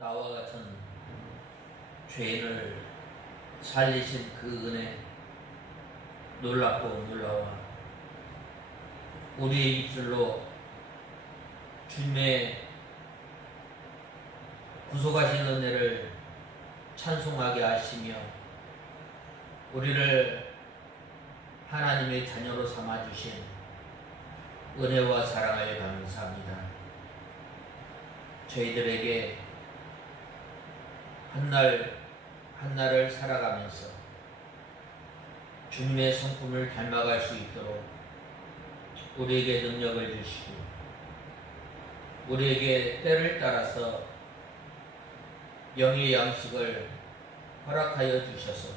나와 같은 죄인을 살리신 그 은혜 놀랍고 놀라워 우리의 입술로 주님의 구속하신 은혜를 찬송하게 하시며 우리를 하나님의 자녀로 삼아주신 은혜와 사랑을 감사합니다. 저희들에게 한날을 살아가면서 주님의 성품을 닮아갈 수 있도록 우리에게 능력을 주시고 우리에게 때를 따라서 영의 양식을 허락하여 주셔서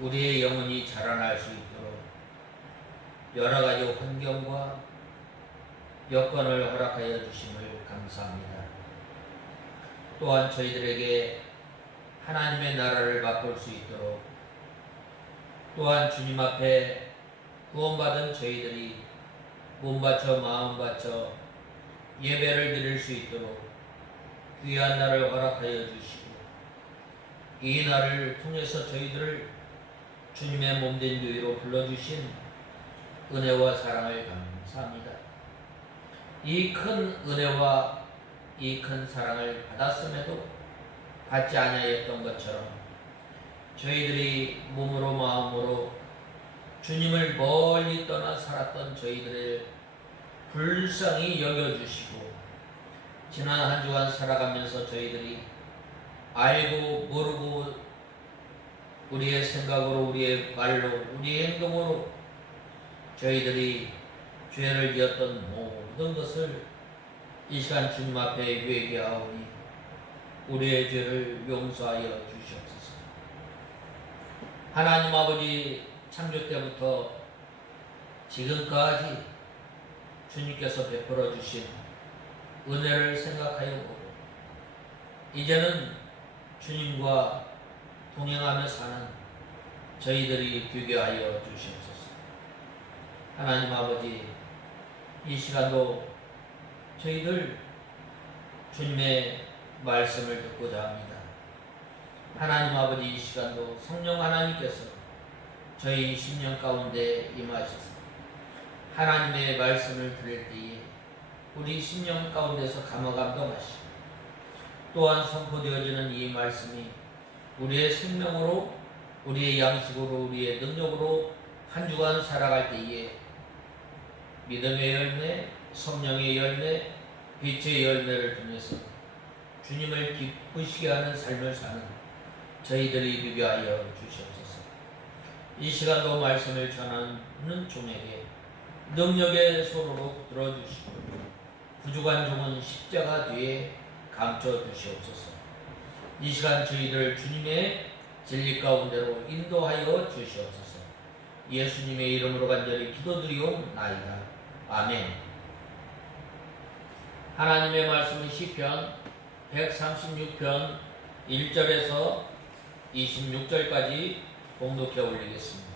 우리의 영혼이 자라날 수 있도록 여러 가지 환경과 여건을 허락하여 주심을 감사합니다. 또한 저희들에게 하나님의 나라를 맛볼 수 있도록 또한 주님 앞에 구원받은 저희들이 몸 바쳐 마음 바쳐 예배를 드릴 수 있도록 귀한 날을 허락하여 주시고 이 날을 통해서 저희들을 주님의 몸된 교회로 불러주신 은혜와 사랑을 감사합니다. 이 큰 은혜와 이 큰 사랑을 받았음에도 받지 아니하였던 것처럼 저희들이 몸으로 마음으로 주님을 멀리 떠나 살았던 저희들을 불쌍히 여겨주시고 지난 한 주간 살아가면서 저희들이 알고 모르고 우리의 생각으로 우리의 말로 우리의 행동으로 저희들이 죄를 지었던 모든 것을 이 시간 주님 앞에 회개하오니 우리의 죄를 용서하여 주시옵소서. 하나님 아버지 창조 때부터 지금까지 주님께서 베풀어 주신 은혜를 생각하여 보고 이제는 주님과 동행하며 사는 저희들이 되게 하여 주시옵소서. 하나님 아버지 이 시간도 저희들 주님의 말씀을 듣고자 합니다. 하나님 아버지 이 시간도 성령 하나님께서 저희 심령 가운데 임하셔서 하나님의 말씀을 들을 때에 우리 심령 가운데서 감화감동하시고 또한 선포되어지는 이 말씀이 우리의 생명으로 우리의 양식으로 우리의 능력으로 한 주간 살아갈 때에 믿음의 열매, 성령의 열매, 빛의 열매를 통해서 주님을 기쁘시게 하는 삶을 사는 저희들이 되게 하여 주시옵소서. 이 시간도 말씀을 전하는 종에게 능력의 손으로 들어주시고 부족한 종은 십자가 뒤에 감춰 주시옵소서. 이 시간 저희들 주님의 진리 가운데로 인도하여 주시옵소서. 예수님의 이름으로 간절히 기도드리옵나이다. 아멘. 하나님의 말씀은 시편 136편 1절에서 26절까지 봉독해 올리겠습니다.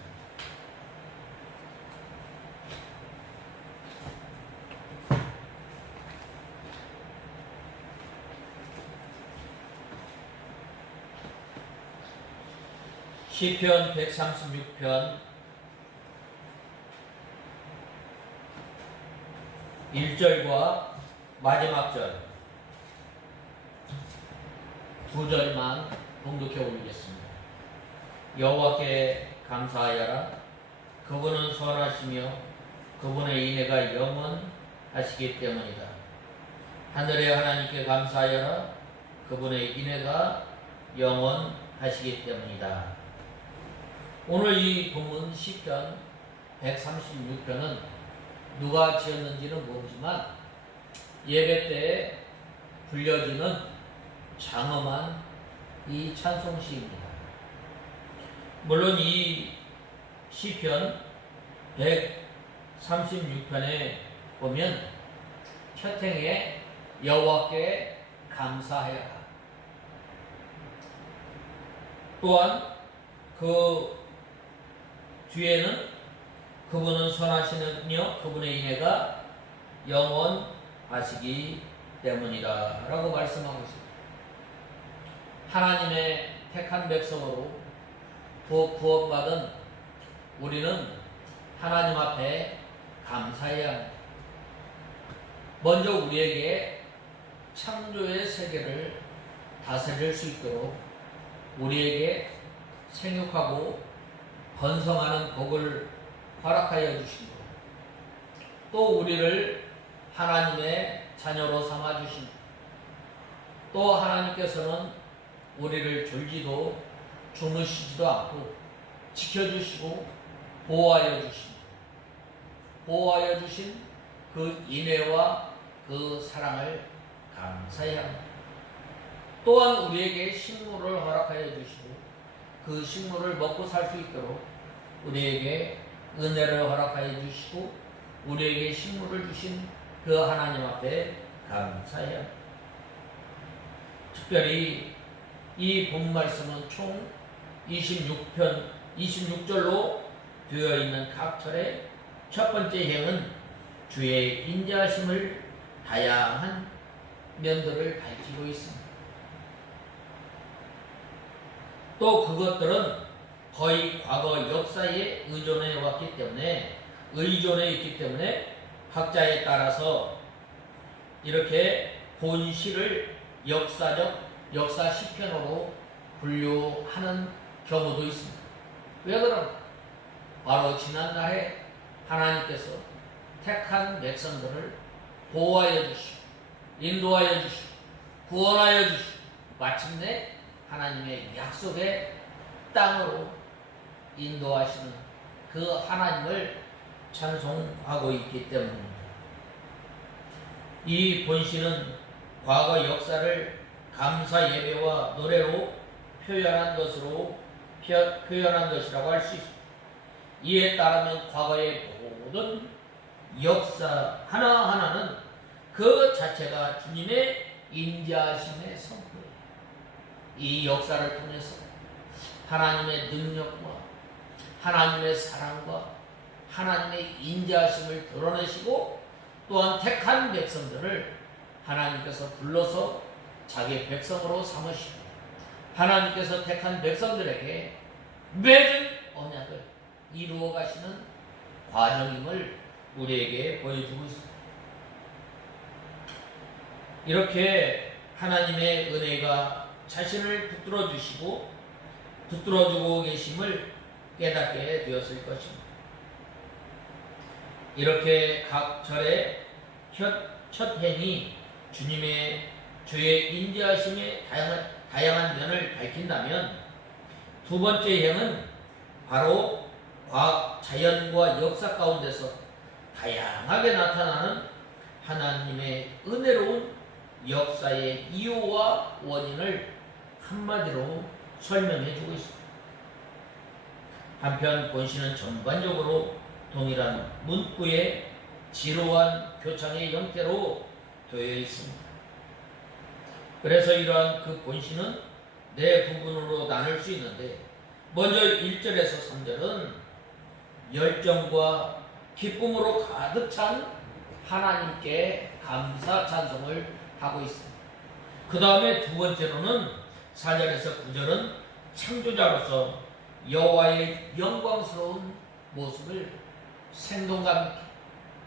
시편 136편 1절과 마지막 절 두 절만 봉독해 올리겠습니다. 여호와께 감사하여라. 그분은 선하시며 그분의 인애가 영원하시기 때문이다. 하늘의 하나님께 감사하여라. 그분의 인애가 영원하시기 때문이다. 오늘 이 본문 시편 136편은 누가 지었는지는 모르지만 예배 때에 불려지는 장엄한 이 찬송시입니다. 물론 이 시편 136편에 보면 첫 행에 여호와께 감사하여라. 또한 그 뒤에는 그분은 선하시느뇨 그분의 인애가 영원하시기 때문이다 라고 말씀하고 있습니다. 하나님의 택한 백성으로 구원받은 우리는 하나님 앞에 감사해야 합니다. 먼저 우리에게 창조의 세계를 다스릴 수 있도록 우리에게 생육하고 번성하는 복을 허락하여 주시고, 또 우리를 하나님의 자녀로 삼아주신, 또 하나님께서는 우리를 졸지도 주무시지도 않고 지켜주시고 보호하여 주신 그 인애와 그 사랑을 감사해야 합니다. 또한 우리에게 식물을 허락하여 주시고 그 식물을 먹고 살 수 있도록 우리에게 은혜를 허락하여 주시고 우리에게 식물을 주신 그 하나님 앞에 감사해야 합니다. 특별히 이 본 말씀은 총 26절로 되어 있는 각 절의 첫 번째 행은 주의 인자하심을 다양한 면들을 밝히고 있습니다. 또 그것들은 거의 과거 역사에 의존해 있기 때문에 각자에 따라서 이렇게 본시를 역사 시편으로 분류하는 경우도 있습니다. 왜 그런가? 바로 지난날에 하나님께서 택한 백성들을 보호하여 주시고 인도하여 주시고 구원하여 주시고 마침내 하나님의 약속의 땅으로 인도하시는 그 하나님을 찬송하고 있기 때문입니다. 이 본시는 과거 역사를 감사 예배와 노래로 표현한 것이라고 할 수 있습니다. 이에 따르면 과거의 모든 역사 하나하나는 그 자체가 주님의 인자하심의 선포예요. 이 역사를 통해서 하나님의 능력과 하나님의 사랑과 하나님의 인자하심을 드러내시고 또한 택한 백성들을 하나님께서 불러서 자기 백성으로 삼으시고 하나님께서 택한 백성들에게 맺은 언약을 이루어 가시는 과정임을 우리에게 보여주고 있습니다. 이렇게 하나님의 은혜가 자신을 붙들어주고 계심을 깨닫게 되었을 것입니다. 이렇게 각 절의 첫 행이 주의 인자하심의 다양한 면을 밝힌다면 두 번째 행은 바로 자연과 역사 가운데서 다양하게 나타나는 하나님의 은혜로운 역사의 이유와 원인을 한마디로 설명해 주고 있습니다. 한편 본시는 전반적으로 동일한 문구의 지루한 교창의 형태로 되어 있습니다. 그래서 이러한 그 본시는 네 부분으로 나눌 수 있는데, 먼저 1절에서 3절은 열정과 기쁨으로 가득 찬 하나님께 감사 찬송을 하고 있습니다. 그 다음에 두 번째로는 4절에서 9절은 창조자로서 여호와의 영광스러운 모습을 생동감 있게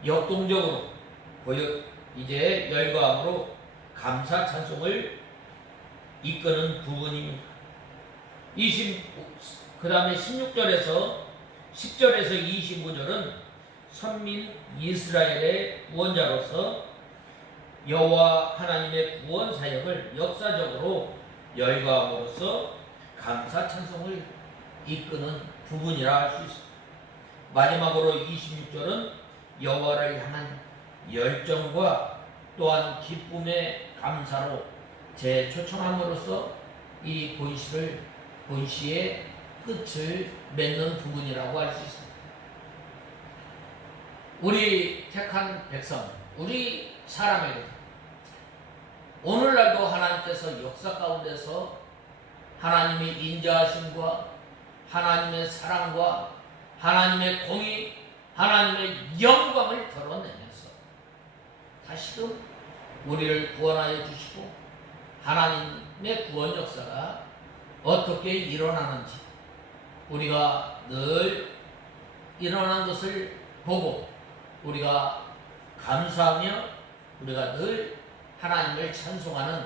역동적으로 이제 열과함으로 감사 찬송을 이끄는 부분입니다. 그 다음에 10절에서 25절은 선민 이스라엘의 구원자로서 여호와 하나님의 구원 사역을 역사적으로 열거함으로써 감사 찬송을 이끄는 부분이라 할 수 있습니다. 마지막으로 26절은 여호와를 향한 열정과 또한 기쁨의 감사로 재초청함으로써 이 본시의 끝을 맺는 부분이라고 할 수 있습니다. 우리 택한 백성, 우리 사람에게 오늘날도 하나님께서 역사 가운데서 하나님의 인자하심과 하나님의 사랑과 하나님의 공의, 하나님의 영광을 드러내면서 다시금 우리를 구원하여 주시고 하나님의 구원 역사가 어떻게 일어나는지 우리가 늘 일어난 것을 보고 우리가 감사하며 우리가 늘 하나님을 찬송하는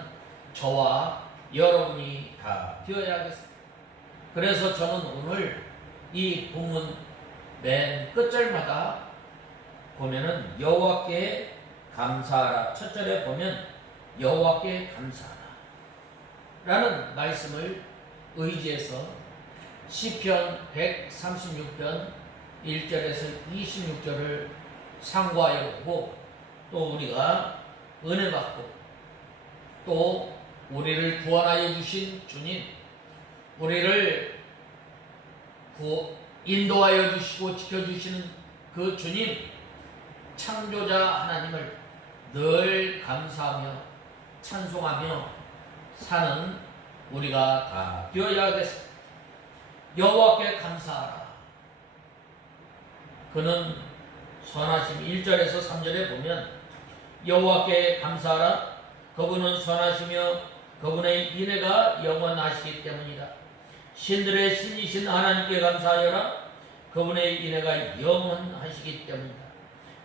저와 여러분이 다 되어야겠습니다. 그래서 저는 오늘 이 본문 맨 끝절마다 보면은 여호와께 감사하라. 첫 절에 보면 여호와께 감사하라 라는 말씀을 의지해서 시편 136편 1절에서 26절을 상고하여 보고 또 우리가 은혜 받고 또 우리를 구원하여 주신 주님, 우리를 인도하여 주시고 지켜주시는 그 주님, 창조자 하나님을 늘 감사하며 찬송하며 사는 우리가 다 되어야겠습니다. 여호와께 감사하라. 그는 선하심 1절에서 3절에 보면 여호와께 감사하라. 그분은 선하시며 그분의 인애가 영원하시기 때문이다. 신들의 신이신 하나님께 감사하여라. 그분의 인애가 영원하시기 때문이다.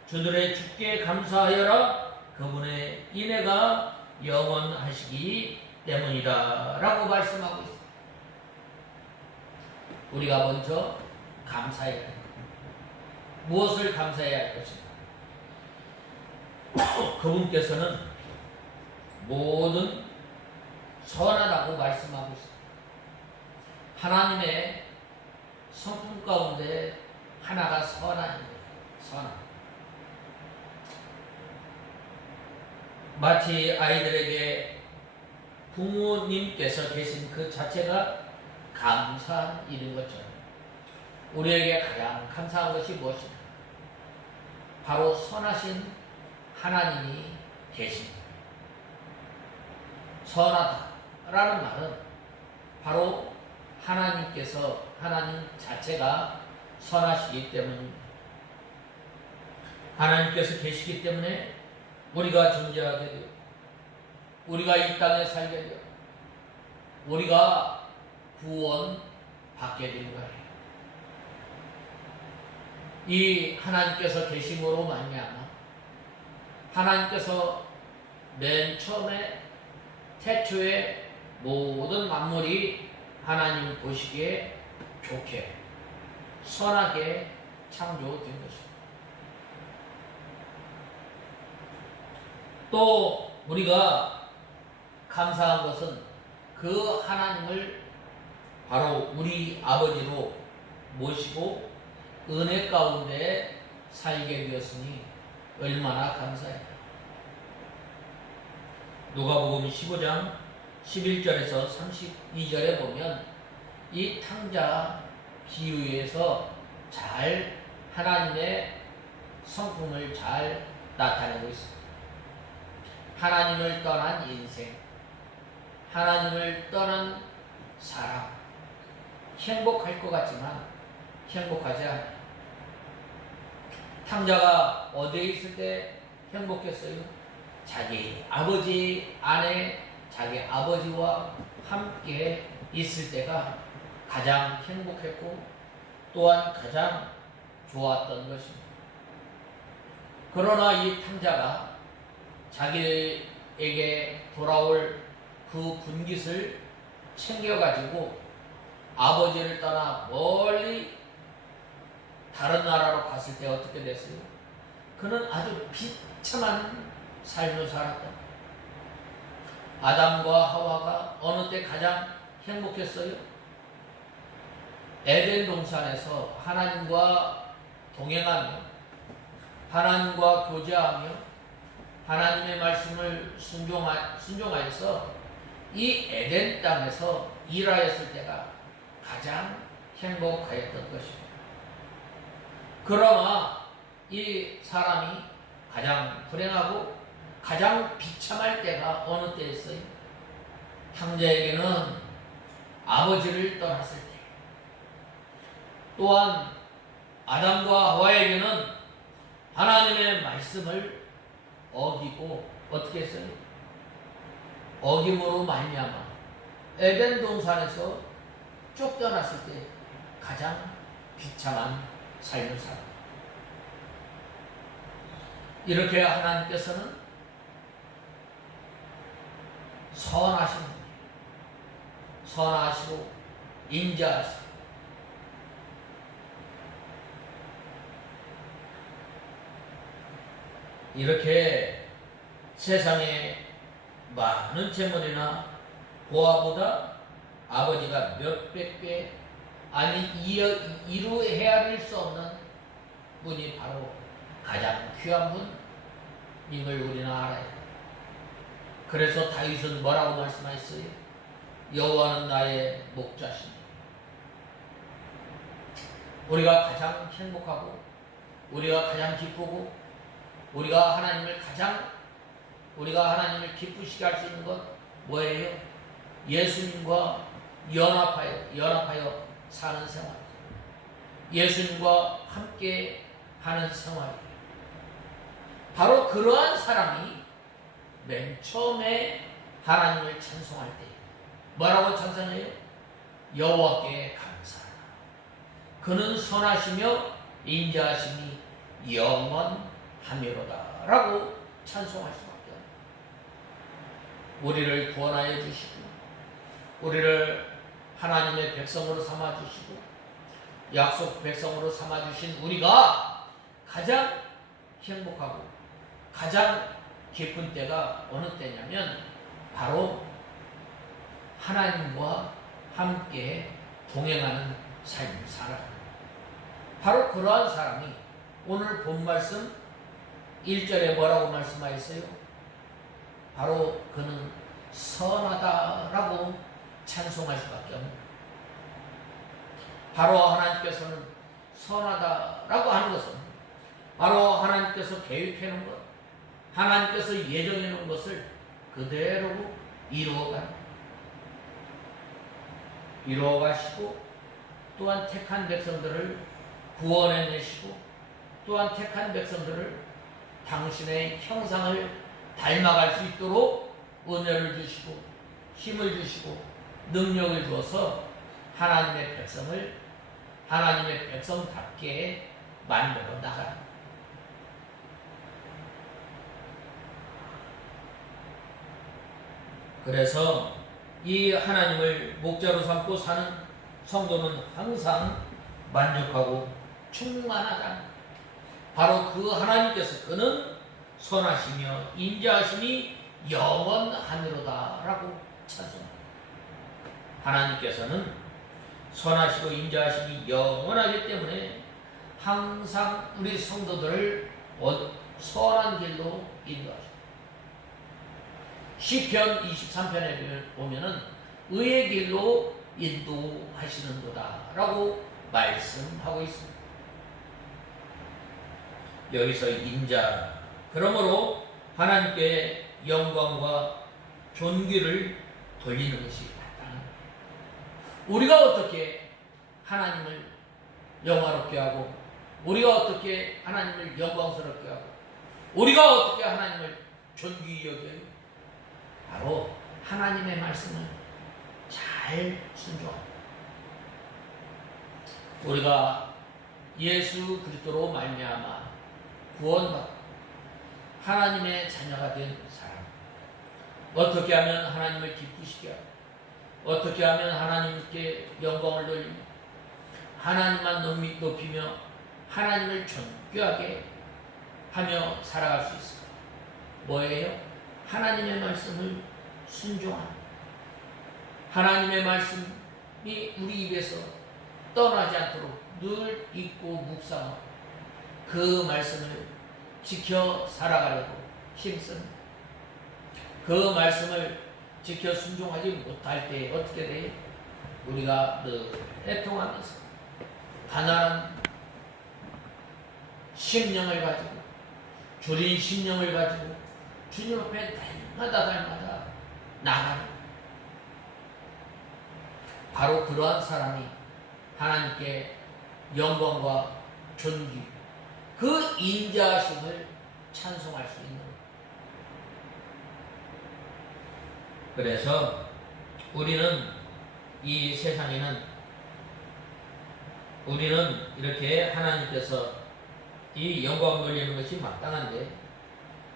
주들의 주께 감사하여라. 그분의 인애가 영원하시기 때문이다 라고 말씀하고 있습니다. 우리가 먼저 감사해야 합니다. 무엇을 감사해야 할 것인가? 그분께서는 모든 선하다고 말씀하고 있습니다. 하나님의 성품 가운데 하나가 선함입니다. 선함. 마치 아이들에게 부모님께서 계신 그 자체가 감사한 일인 것처럼 우리에게 가장 감사한 것이 무엇인가? 바로 선하신 하나님이 계십니다. 선하다라는 말은 바로 하나님께서 하나님 자체가 선하시기 때문입니다. 하나님께서 계시기 때문에 우리가 존재하게 되고 우리가 이 땅에 살게 되고 우리가 구원받게 된 거예요. 이 하나님께서 계심으로 말미암아 하나님께서 맨 처음에 태초에 모든 만물이 하나님 보시기에 좋게 선하게 창조된 것입니다. 또 우리가 감사한 것은 그 하나님을 바로 우리 아버지로 모시고 은혜 가운데 살게 되었으니 얼마나 감사해요. 누가복음 15장 11절에서 32절에 보면 이 탕자 비유에서 잘 하나님의 성품을 잘 나타내고 있습니다. 하나님을 떠난 인생, 하나님을 떠난 사람, 행복할 것 같지만 행복하지 않아요. 탕자가 어디에 있을 때 행복했어요? 자기 아버지 안에 자기 아버지와 함께 있을 때가 가장 행복했고 또한 가장 좋았던 것입니다. 그러나 이 탕자가 자기에게 돌아올 그 분깃을 챙겨가지고 아버지를 떠나 멀리 다른 나라로 갔을 때 어떻게 됐어요? 그는 아주 비참한 삶을 살았다. 아담과 하와가 어느 때 가장 행복했어요? 에덴 동산에서 하나님과 동행하며 하나님과 교제하며 하나님의 말씀을 순종하여서 이 에덴 땅에서 일하였을 때가 가장 행복하였던 것입니다. 그러나 이 사람이 가장 불행하고 가장 비참할 때가 어느 때였어요? 탕자에게는 아버지를 떠났을 때, 또한 아담과 하와에게는 하나님의 말씀을 어기고 어떻게 했어요? 어김으로 말미암아 에덴 동산에서 쫓겨났을 때 가장 비참한 삶을 살았다. 이렇게 하나님께서는 선하신 분, 선하시고 인자하시고 이렇게 세상에 많은 재물이나 보아보다 아버지가 몇백 배 아니 이루 헤아릴 수 없는 분이 바로 가장 귀한 분임을 우리는 알아야 돼. 그래서 다윗은 뭐라고 말씀하셨어요? 여호와는 나의 목자시니 우리가 가장 행복하고 우리가 가장 기쁘고 우리가 하나님을 기쁘시게 할 수 있는 것 뭐예요? 예수님과 연합하여 사는 생활, 예수님과 함께 하는 생활이에요. 바로 그러한 사람이 맨 처음에 하나님을 찬송할 때 뭐라고 찬송해요? 여호와께 감사하라. 그는 선하시며 인자하심이 영원하미로다 라고 찬송할 수밖에 없어요. 우리를 구원하여 주시고 우리를 하나님의 백성으로 삼아주시고 약속 백성으로 삼아주신 우리가 가장 행복하고 가장 기쁜 때가 어느 때냐면 바로 하나님과 함께 동행하는 삶을 살아요. 바로 그러한 사람이 오늘 본 말씀 1절에 뭐라고 말씀하셨어요? 바로 그는 선하다라고 찬송할 수밖에 없는 거예요. 바로 하나님께서는 선하다라고 하는 것은 바로 하나님께서 계획해 놓은 것, 하나님께서 예정해 놓은 것을 그대로 이루어가시고 또한 택한 백성들을 구원해내시고 또한 택한 백성들을 당신의 형상을 닮아갈 수 있도록 은혜를 주시고 힘을 주시고 능력을 주어서 하나님의 백성답게 만들어 나가는. 그래서 이 하나님을 목자로 삼고 사는 성도는 항상 만족하고 충만하다. 바로 그 하나님께서 그는 선하시며 인자하심이 영원하미로다 라고 찬송합니다. 하나님께서는 선하시고 인자하심이 영원하기 때문에 항상 우리 성도들을 선한 길로 인도하십니다. 시편 23편에 보면은 의의 길로 인도하시는도다 라고 말씀하고 있습니다. 여기서 인자, 그러므로 하나님께 영광과 존귀를 돌리는 것이 마땅한 거예요. 우리가 어떻게 하나님을 영화롭게 하고 우리가 어떻게 하나님을 영광스럽게 하고 우리가 어떻게 하나님을 존귀히 여겨요? 바로 하나님의 말씀을 잘 순종합니다. 우리가 예수 그리스도로 말미암아 구원받고 하나님의 자녀가 된 사람, 어떻게 하면 하나님을 기쁘시게 하고 어떻게 하면 하나님께 영광을 돌리며 하나님만 높이며 하나님을 존귀하게 하며 살아갈 수 있을까? 뭐예요? 하나님의 말씀을 순종하는, 하나님의 말씀이 우리 입에서 떠나지 않도록 늘 읽고 묵상하고 그 말씀을 지켜 살아가려고 힘씁니다. 그 말씀을 지켜 순종하지 못할 때 어떻게 돼요? 우리가 늘 해통하면서 가난한 심령을 가지고 줄인 심령을 가지고 주님 앞에 날마다 나가는, 바로 그러한 사람이 하나님께 영광과 존귀, 그 인자하심을 찬송할 수 있는 거예요. 그래서 우리는 이 세상에는 우리는 이렇게 하나님께서 이 영광 돌리는 것이 마땅한데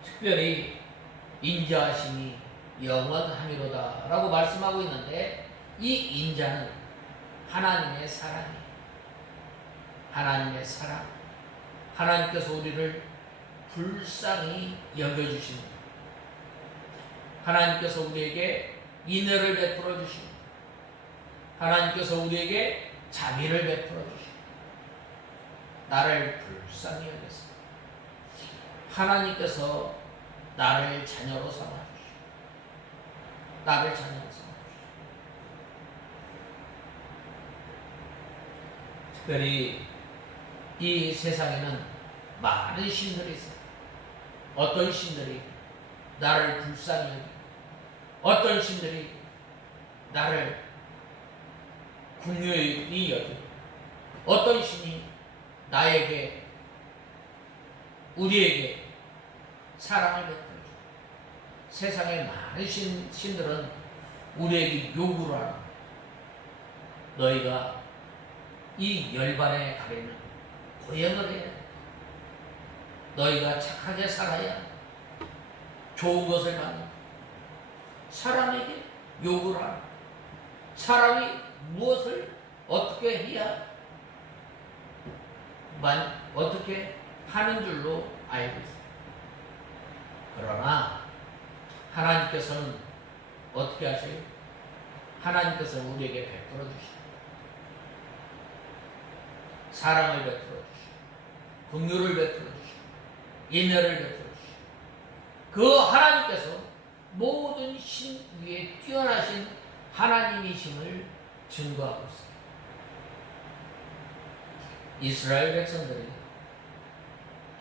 특별히 인자하심이 영원하미로다 라고 말씀하고 있는데 이 인자는 하나님의 사랑이에요. 하나님의 사랑. 하나님께서 우리를 불쌍히 여겨주십니다. 하나님께서 우리에게 인애를 베풀어 주십니다. 하나님께서 우리에게 자비를 베풀어 주십니다. 나를 불쌍히 여겼습니다. 하나님께서 나를 자녀로 삼아 주십니다. 나를 자녀로 삼아 주십니다. 특별히 이 세상에는 많은 신들이 있어요. 어떤 신들이 나를 불쌍히 여기고 어떤 신들이 나를 궁유히 여기고 어떤 신이 나에게 우리에게 사랑을 베풀어주고 세상에 많은 신들은 우리에게 요구를 하는 거예요. 너희가 이 열반에 가려면 고행을 해야 돼. 너희가 착하게 살아야 좋은 것을 받는 사람에게 요구를 하는 사람이 무엇을 어떻게 해야 어떻게 하는 줄로 알고 있습니다. 그러나 하나님께서는 어떻게 하세요? 하나님께서는 우리에게 베풀어 주십니다. 사랑을 베풀어 주시고 긍휼을 베풀어 주시고 인애를 베풀어 주시고 그 하나님께서 모든 신 위에 뛰어나신 하나님이심을 증거하고 있습니다. 이스라엘 백성들이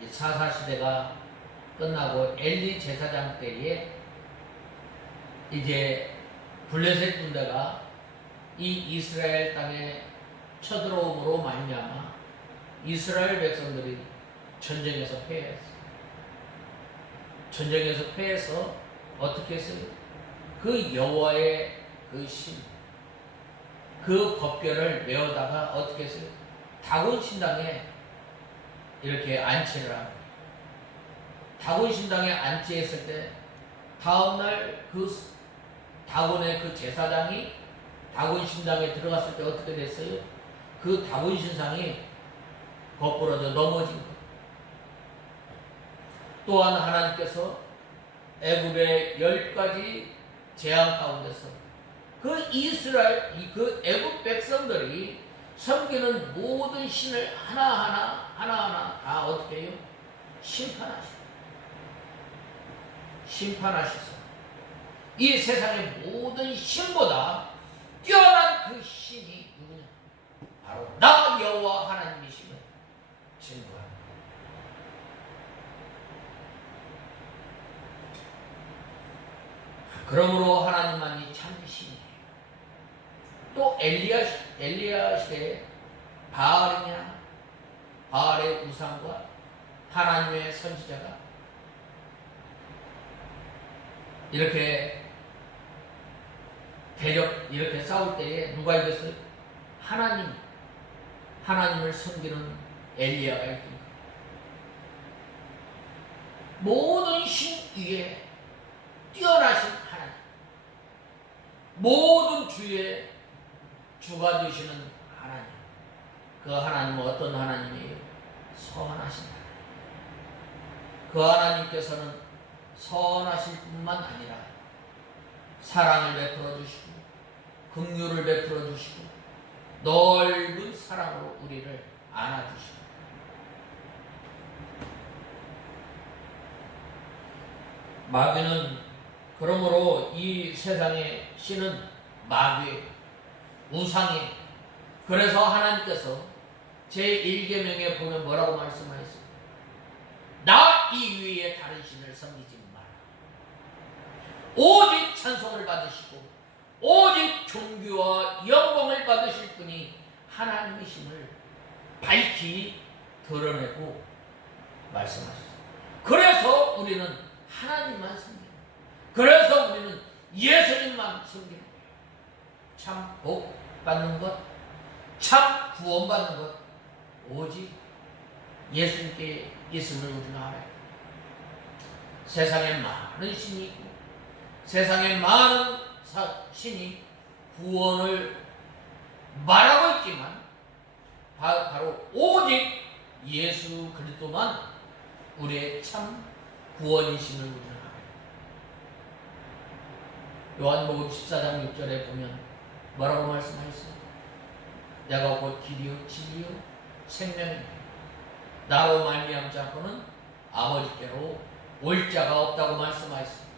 사사시대가 끝나고 엘리 제사장 때에 이제 블레셋 군대가 이 이스라엘 땅에 쳐들어옴으로 말미암아 이스라엘 백성들이 전쟁에서 패했어요. 전쟁에서 패해서 어떻게 했어요? 그 여호와의 그 신, 그 법궤를 메어다가 어떻게 했어요? 다곤 신당에 이렇게 안치를 하고 다곤 신당에 안치했을 때 다음날 그 다곤의 그 제사장이 다곤 신당에 들어갔을 때 어떻게 됐어요? 그 다곤 신상이 거꾸로져 넘어진 것. 또한 하나님께서 애굽의 10가지 재앙 가운데서 그 이스라엘, 그 애굽 백성들이 섬기는 모든 신을 하나하나 다 어떻게 해요? 심판하셔서 이 세상의 모든 신보다 뛰어난 그 신이 누구냐? 바로 나 여호와 하나님이심을 증거합니다. 그러므로 하나님만이 참 신이에요. 또 엘리야 시대에 바알이냐? 바알의 우상과 하나님의 선지자가 이렇게 이렇게 싸울 때에 누가 이겼어요? 하나님을 섬기는 엘리야가 이긴 거예요. 모든 신 위에 뛰어나신 하나님, 모든 주의 주가 되시는 하나님, 그 하나님은 어떤 하나님이에요? 선하신 하나님. 그 하나님께서는 선하실 뿐만 아니라 사랑을 베풀어 주시고 긍휼을 베풀어 주시고 넓은 사랑으로 우리를 안아주시고 마귀는 그러므로 이 세상의 신은 마귀, 우상이. 그래서 하나님께서 제1계명에 보면 뭐라고 말씀하셨어요? 나 이외에 다른 신을 섬기지 마라. 오직 찬송을 받으시고 오직 존귀와 영광을 받으실 분이 하나님이심을 밝히 드러내고 말씀하셨어요. 그래서 우리는 하나님만 섬깁니다. 그래서 우리는 예수님만 섬기는 거예요. 참 복 받는 것, 참 구원 받는 것, 오직 예수님께 있음을 우리는 알아요. 세상에 많은 신이 있고 세상에 많은 신이 구원을 말하고 있지만 바로 오직 예수 그리스도만 우리의 참 구원이심을 우리는 알아요. 요한복음 14장 6절에 보면 뭐라고 말씀하셨어요? 내가 곧 길이요 진리요 생명이요 나로 말미암지 않고는 아버지께로 올 자가 없다고 말씀하셨습니다.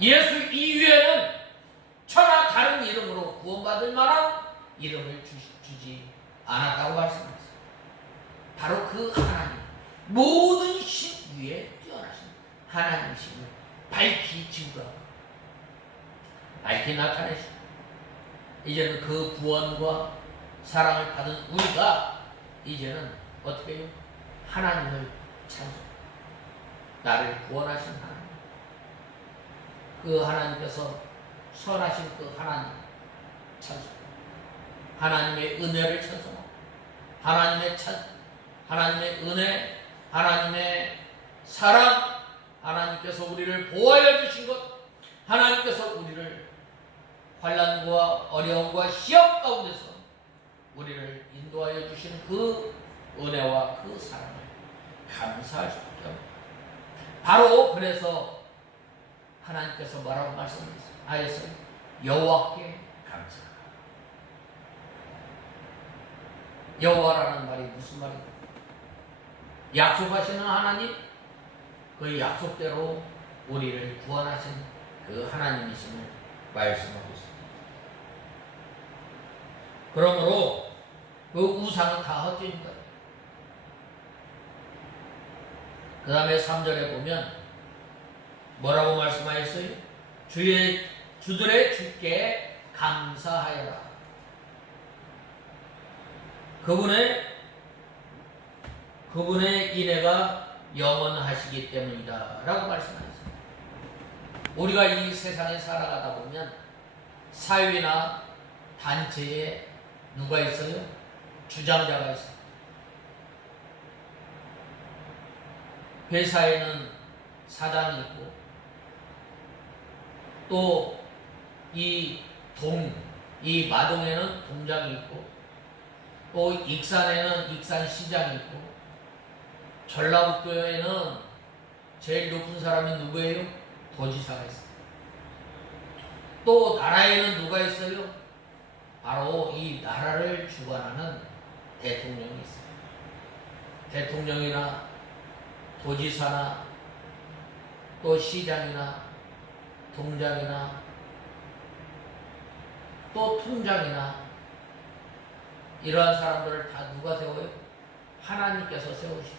예수 이외에는 천하 다른 이름으로 구원받을 만한 이름을 주지 않았다고 말씀하셨습니다. 바로 그 하나님, 모든 신 위에 뛰어나신 하나님이심을 밝히 증거하고 밝히 나타내시고 이제는 그 구원과 사랑을 받은 우리가 이제는 어떻게 해요? 하나님을 찬송. 나를 구원하신 하나님. 그 하나님께서 선하신 그 하나님 찬송. 하나님의 은혜를 찬송하고 하나님의 은혜, 하나님의 사랑, 하나님께서 우리를 보호하여 주신 것, 하나님께서 우리를 환난과 어려움과 시험 가운데서 우리를 인도하여 주시는 그 은혜와 그 사랑을 감사할 수밖에 없습니다. 바로 그래서 하나님께서 뭐라고 말씀하셨어요? 여호와께 감사하라. 여호와라는 말이 무슨 말입니까? 약속하시는 하나님, 그 약속대로 우리를 구원하신 그 하나님이심을 말씀하고 있습니다. 그러므로 그 우상은 다 헛되는 거예요. 그 다음에 3절에 보면 뭐라고 말씀하셨어요? 주들의 주께 감사하여라. 그분의 인애가 영원하시기 때문이다 라고 말씀하셨어요. 우리가 이 세상에 살아가다 보면 사회나 단체에 누가 있어요? 주장자가 있어요. 회사에는 사장이 있고 또 이 마동에는 동장이 있고 또 익산에는 익산시장이 있고 전라북도에는 제일 높은 사람이 누구예요? 도지사가 있어요. 또 나라에는 누가 있어요? 바로 이 나라를 주관하는 대통령이 있어요. 대통령이나 도지사나 또 시장이나 동장이나 또 통장이나 이러한 사람들을 다 누가 세워요? 하나님께서 세우시죠.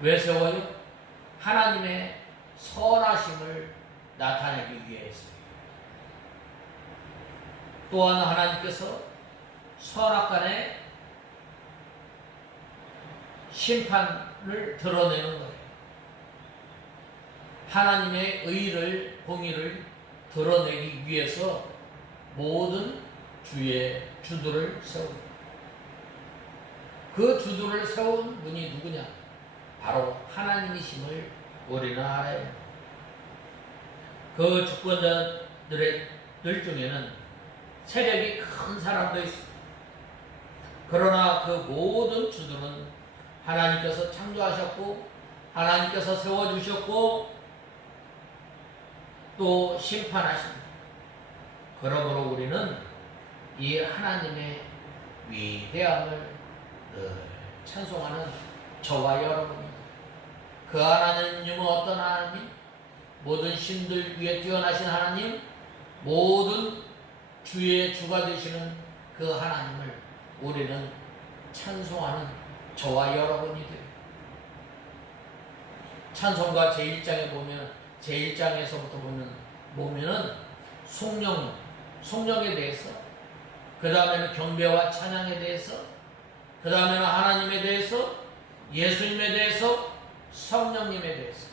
왜 세워요? 하나님의 선하심을 나타내기 위해서요. 또한 하나님께서 선악간의 심판을 드러내는 거예요. 하나님의 의를, 공의를 드러내기 위해서 모든 주들을 세웁니다. 그 주들을 세운 분이 누구냐? 바로 하나님이심을 우리는 알아야 합니다. 그 주권자들 중에는 세력이 큰 사람도 있습니다. 그러나 그 모든 주들은 하나님께서 창조하셨고 하나님께서 세워주셨고 또 심판하십니다. 그러므로 우리는 이 하나님의 위대함을 늘 찬송하는 저와 여러분입니다. 그 하나님은 어떤 하나님? 모든 신들 위에 뛰어나신 하나님, 모든 주의 주가 되시는 그 하나님을 우리는 찬송하는 저와 여러분이 돼요. 찬송가 제1장에 보면 제1장에서부터 보면은 송영에 대해서, 그 다음에는 경배와 찬양에 대해서, 그 다음에는 하나님에 대해서, 예수님에 대해서, 성령님에 대해서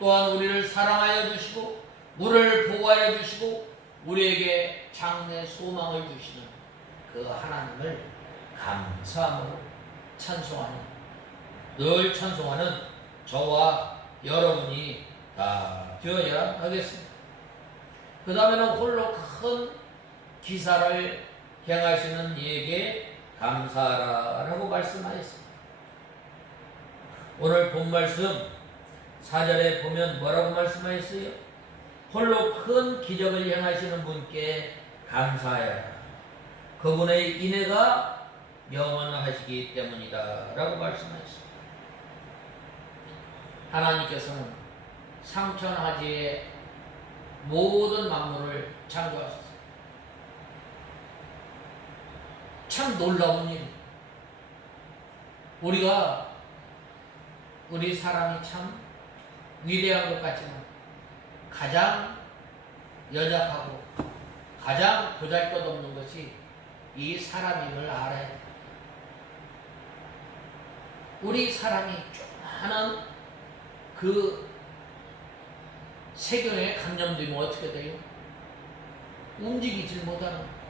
또한 우리를 사랑하여 주시고 우리를 보호하여 주시고 우리에게 장래 소망을 주시는 그 하나님을 감사함으로 찬송하는, 늘 찬송하는 저와 여러분이 다 되어야 하겠습니다. 그 다음에는 홀로 큰 기사를 행하시는 이에게 감사하라라고 말씀하였습니다. 오늘 본 말씀 4절에 보면 뭐라고 말씀하였어요? 홀로 큰 기적을 행하시는 분께 감사하여라. 그분의 인애가 영원하시기 때문이다 라고 말씀하셨습니다. 하나님께서는 상천하지의 모든 만물을 창조하셨습니다. 참 놀라운 일입니다. 우리 사람이 참 위대한 것 같지만 가장 연약하고 가장 보잘것없는 것이 이 사람임을 알아야 해요. 우리 사람이 조그마한 그 세균에 감염되면 어떻게 돼요? 움직이질 못하는 거예요.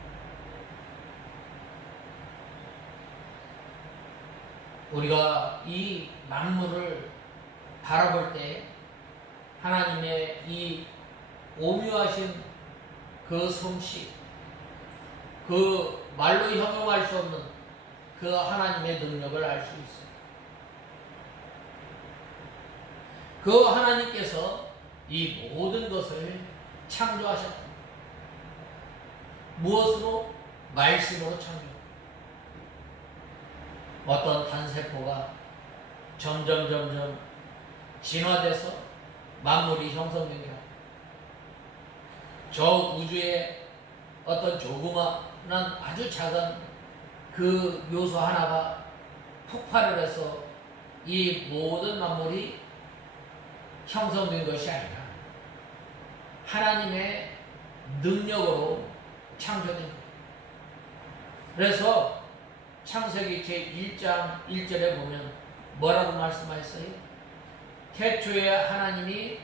우리가 이 만물을 바라볼 때 하나님의 이 오묘하신 그 솜씨, 그 말로 형용할 수 없는 그 하나님의 능력을 알 수 있어요. 그 하나님께서 이 모든 것을 창조하셨다. 무엇으로? 말씀으로 창조. 어떤 단세포가 점점 진화돼서 만물이 형성됩니다. 저 우주에 어떤 조그마한 아주 작은 그 요소 하나가 폭발을 해서 이 모든 만물이 형성된 것이 아니라 하나님의 능력으로 창조된 것. 그래서 창세기 제1장 1절에 보면 뭐라고 말씀하셨어요? 태초에 하나님이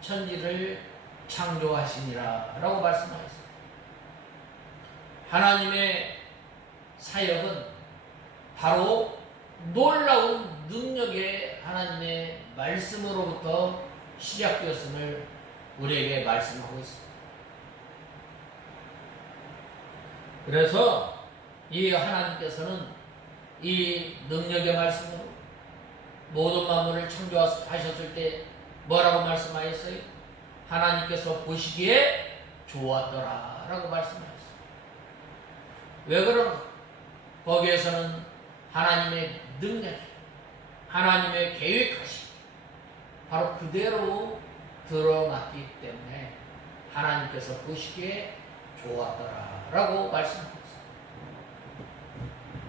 천지를 창조하시니라 라고 말씀하셨어요. 하나님의 사역은 바로 놀라운 능력의 하나님의 말씀으로부터 시작되었음을 우리에게 말씀하고 있습니다. 그래서 이 하나님께서는 이 능력의 말씀으로 모든 만물을 창조하셨을 때 뭐라고 말씀하셨어요? 하나님께서 보시기에 좋았더라 라고 말씀하셨어요. 왜 그런가? 거기에서는 하나님의 능력, 하나님의 계획하심 바로 그대로 드러났기 때문에 하나님께서 보시기에 좋았더라 라고 말씀하셨습니다.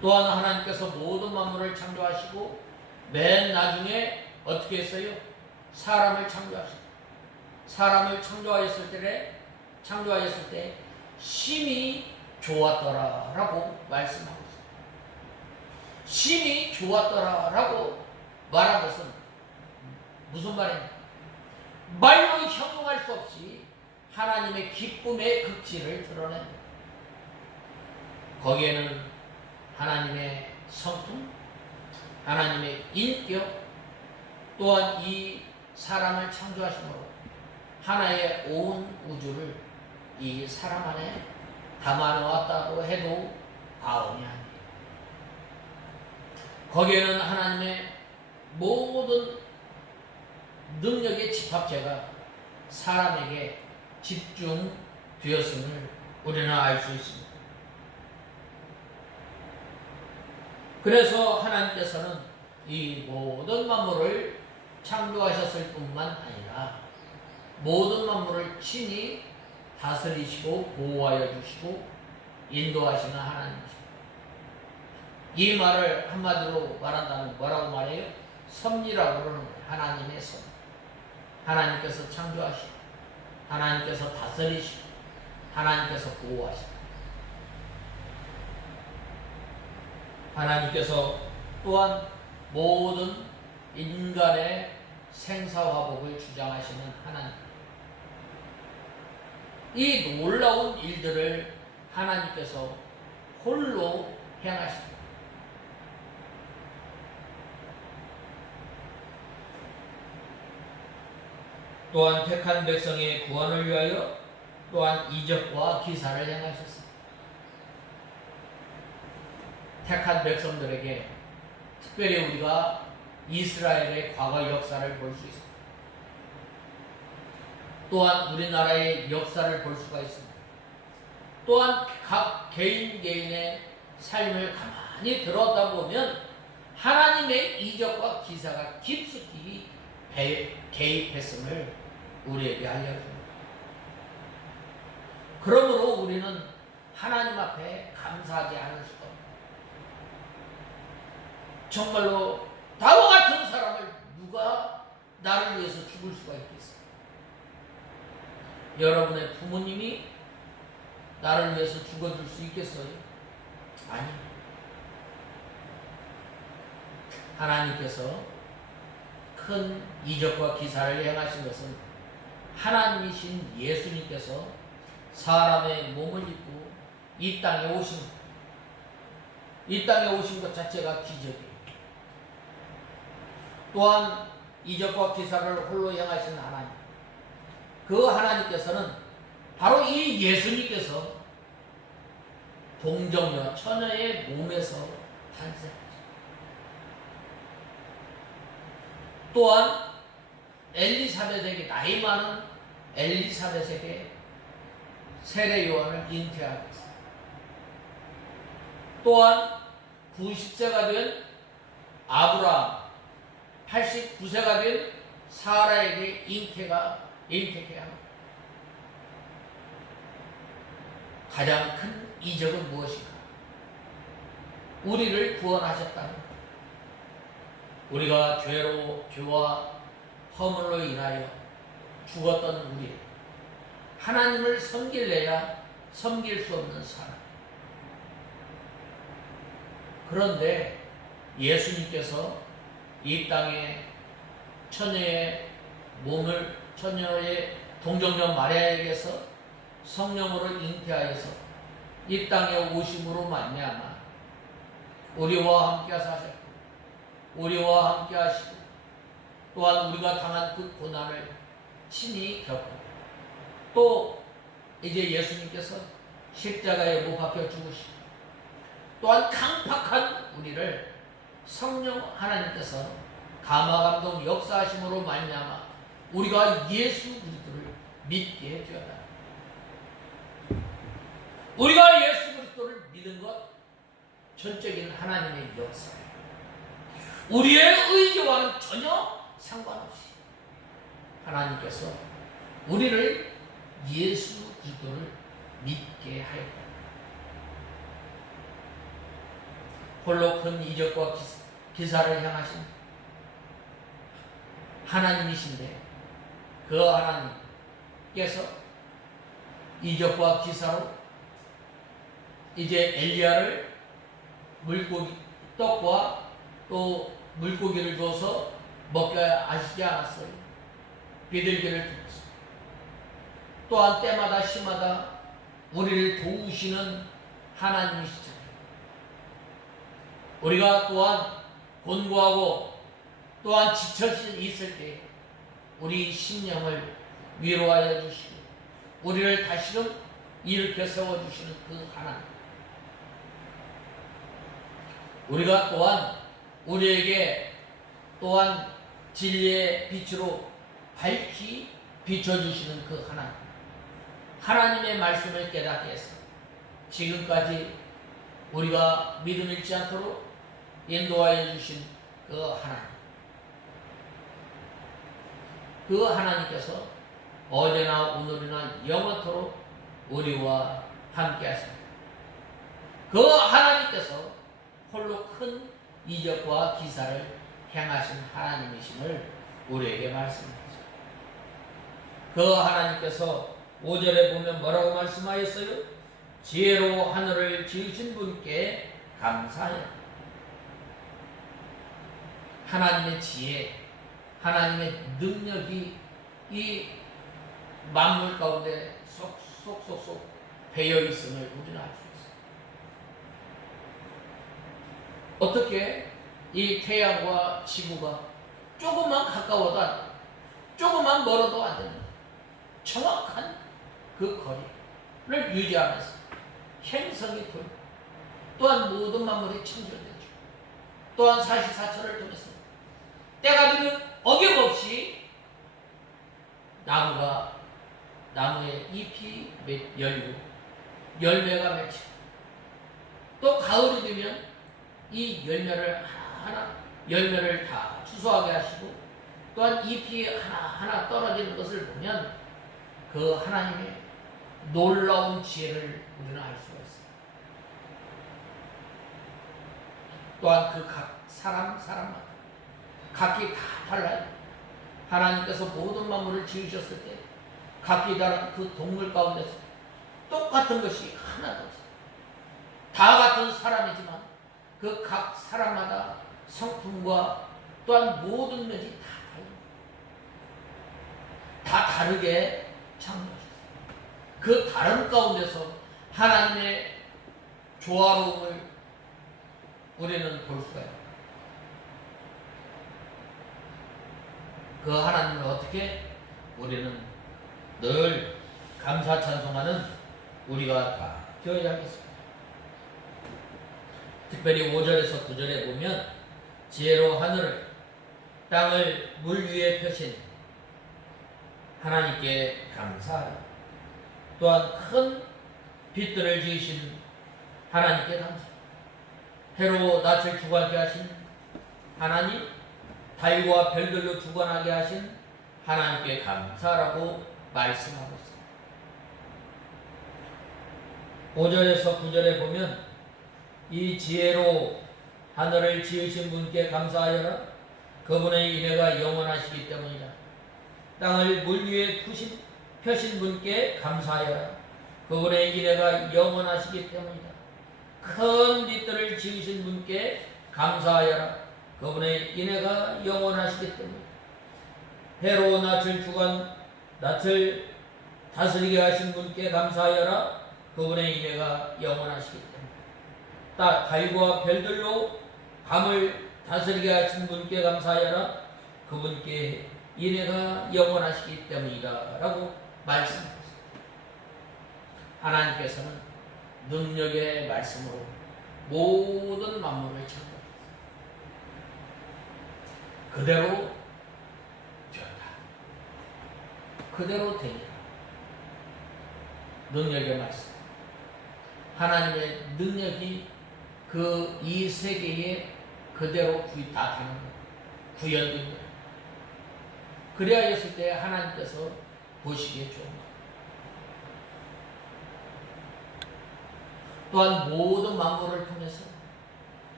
또한 하나님께서 모든 만물을 창조하시고 맨 나중에 어떻게 했어요? 사람을 창조하셨어요. 사람을 창조하였을 때 심히 좋았더라 라고 말씀하고 있어요. 심히 좋았더라 라고 말한 것은 무슨 말입니까? 말로 형용할 수 없이 하나님의 기쁨의 극치를 드러냅니다. 거기에는 하나님의 성품, 하나님의 인격, 또한 이 사람을 창조하심으로 하나의 온 우주를 이 사람 안에 담아놓았다고 해도 과언이 아니에요. 거기에는 하나님의 모든 능력의 집합체가 사람에게 집중되었음을 우리는 알 수 있습니다. 그래서 하나님께서는 이 모든 만물을 창조하셨을 뿐만 아니라 모든 만물을 친히 다스리시고 보호하여 주시고 인도하시는 하나님이십니다. 이 말을 한마디로 말한다면 뭐라고 말해요? 섭리라고 그러는 거예요. 하나님의 섭리. 하나님께서 창조하시고 하나님께서 다스리시고 하나님께서 보호하시고 하나님께서 또한 모든 인간의 생사화복을 주장하시는 하나님, 이 놀라운 일들을 하나님께서 홀로 행하십니다. 또한 택한 백성의 구원을 위하여 또한 이적과 기사를 행하셨습니다. 택한 백성들에게 특별히 우리가 이스라엘의 과거 역사를 볼 수 있습니다. 또한 우리나라의 역사를 볼 수가 있습니다. 또한 각 개인의 삶을 가만히 들여다보면 하나님의 이적과 기사가 깊숙이 개입했음을 우리에게 알려줍니다. 그러므로 우리는 하나님 앞에 감사하지 않을 수가 없습니다. 정말로 나와 같은 사람을 누가 나를 위해서 죽을 수가 있겠어요? 여러분의 부모님이 나를 위해서 죽어줄 수 있겠어요? 아니. 하나님께서 큰 이적과 기사를 행하신 것은 하나님이신 예수님께서 사람의 몸을 입고 이 땅에 오신 것 자체가 기적이에요. 또한 이적과 기사를 홀로 행하신 하나님, 그 하나님께서는 바로 이 예수님께서 동정녀 처녀의 몸에서 탄생하셨습니다. 또한 엘리사벳에게, 나이 많은 엘리사벳에게 세례 요한을 잉태하였습니다. 또한 90세가 된 아브라함, 89세가 된 사라에게 잉태케 합니다. 가장 큰 이적은 무엇인가? 우리를 구원하셨다는 것. 우리가 죄와 허물로 인하여 죽었던 우리, 하나님을 섬길래야 섬길 수 없는 사람. 그런데 예수님께서 이 땅에 처녀의 동정녀 마리아에게서 성령으로 잉태하여서 이 땅에 오심으로 말미암아 우리와 함께 사셨고, 우리와 함께 하시고, 또한 우리가 당한 그 고난을 친히 겪고, 또 이제 예수님께서 십자가에 못 박혀 죽으시고, 또한 강팍한 우리를 성령 하나님께서 감화감동 역사하심으로 말미암아 우리가 예수 그리스도를 믿게 되었다. 우리가 예수 그리스도를 믿은 것 전적인 하나님의 역사예요. 우리의 의지와는 전혀 상관없이 하나님께서 우리를 예수 그리스도를 믿게 하였다. 홀로 큰 이적과 기사를 향하신 하나님이신데, 그 하나님께서 이적과 기사로 이제 엘리야를 떡과 또 물고기를 줘서 먹게 하시지 않았어요. 비둘기를 주었어요. 또한 때마다 시마다 우리를 도우시는 하나님이시잖아요. 우리가 또한 곤고하고 또한 지쳐 있을 때 우리 심령을 위로하여 주시고 우리를 다시금 일으켜 세워주시는 그 하나님, 우리가 또한 우리에게 또한 진리의 빛으로 밝히 비춰주시는 그 하나님, 하나님의 말씀을 깨닫게 해서 지금까지 우리가 믿음 잃지 않도록 인도하여 주신 그 하나님, 그 하나님께서 어제나 오늘이나 영원토록 우리와 함께 하십니다. 그 하나님께서 홀로 큰 이적과 기사를 행하신 하나님이심을 우리에게 말씀하셨습니다. 그 하나님께서 5절에 보면 뭐라고 말씀하였어요? 지혜로 하늘을 지으신 분께 감사해요. 하나님의 지혜, 하나님의 능력이 이 만물 가운데 쏙쏙쏙쏙 배어 있음을 우리는 알 수 있어요. 어떻게 이 태양과 지구가 조금만 가까워도 안 돼, 조금만 멀어도 안 되는 정확한 그 거리를 유지하면서 행성이 돌고 또한 모든 만물이 창조되죠. 또한 사시사철을 통해서 때가 되면 어김없이 나무의 잎이 열리고 열매가 맺히고 또 가을이 되면 이 열매를 다 추수하게 하시고 또한 잎이 하나하나 떨어지는 것을 보면 그 하나님의 놀라운 지혜를 우리는 알 수가 있습니다. 또한 그 각 사람마다 각기 다 달라요. 하나님께서 모든 만물을 지으셨을 때 각기 다른 그 동물 가운데서 똑같은 것이 하나도 없어요. 다 같은 사람이지만 그 각 사람마다 성품과 또한 모든 면이 다 달라요. 다 다르게 창조하셨어요. 그 다른 가운데서 하나님의 조화로움을 우리는 볼 수가 있어요. 그 하나님을 어떻게 우리는 늘 감사 찬송하는 우리가 다 되어야 하겠습니다. 특별히 5절에서 9절에 보면 지혜로 하늘을 땅을 물 위에 펴신 하나님께 감사하라. 또한 큰 빛들을 지으신 하나님께 감사하라. 해로 낯을 주관케 하신 하나님, 달과 별들로 주관하게 하신 하나님께 감사라고 말씀하고 있습니다. 5절에서 9절에 보면 이 지혜로 하늘을 지으신 분께 감사하여라. 그분의 인애가 영원하시기 때문이다. 땅을 물 위에 펴신 분께 감사하여라. 그분의 인애가 영원하시기 때문이다. 큰 빛들을 지으신 분께 감사하여라. 그분의 인애가 영원하시기 때문이다. 해로 낯을 다스리게 하신 분께 감사하여라. 그분의 인애가 영원하시기 때문이다. 달과 별들로 밤을 다스리게 하신 분께 감사하여라. 그분께 인애가 영원하시기 때문이다 라고 말씀하셨습니다. 하나님께서는 능력의 말씀으로 모든 만물을 창조하셨습니다. 그대로 되었다. 그대로 되리라. 능력의 말씀. 하나님의 능력이 그 이 세계에 그대로 다 되는 거예요. 구현된 거예요. 그래야 했을 때 하나님께서 보시기에 좋은 거예요. 또한 모든 만물을 통해서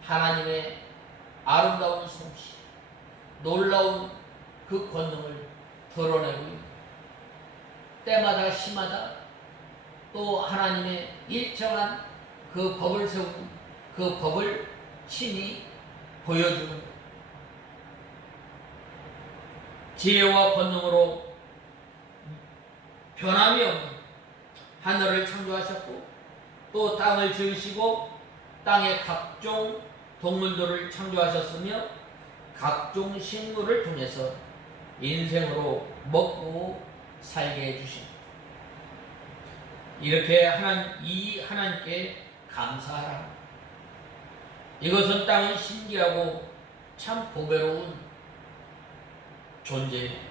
하나님의 아름다운 솜씨, 놀라운 그 권능을 드러내고 있는 때마다 시마다 또 하나님의 일정한 그 법을 세우고 그 법을 친히 보여주는 것. 지혜와 권능으로 변함이 없는 하늘을 창조하셨고 또 땅을 지으시고 땅의 각종 동물들을 창조하셨으며 각종 식물을 통해서 인생으로 먹고 살게 해주십니다. 이렇게 이 하나님께 감사하라. 이것은 땅은 신기하고 참 보배로운 존재입니다.